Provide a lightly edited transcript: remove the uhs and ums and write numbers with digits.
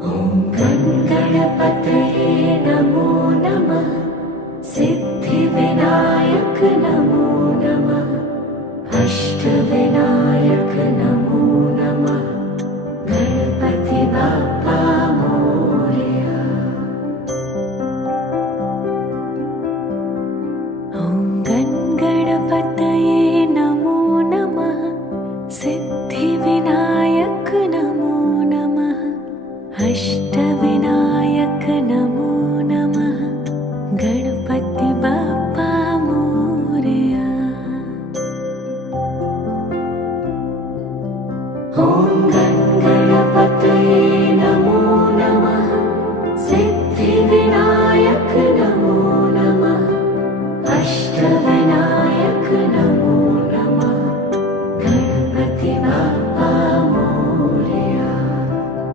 ॐ गणपतये नमो नमः। सिद्धिविनायक नमो नमः। अष्टविनायक नमो नमः। गणपति बाप्पा मोरया। ॐ गणपतये नमो नमः। सिद्धिविनायक नमो नमः।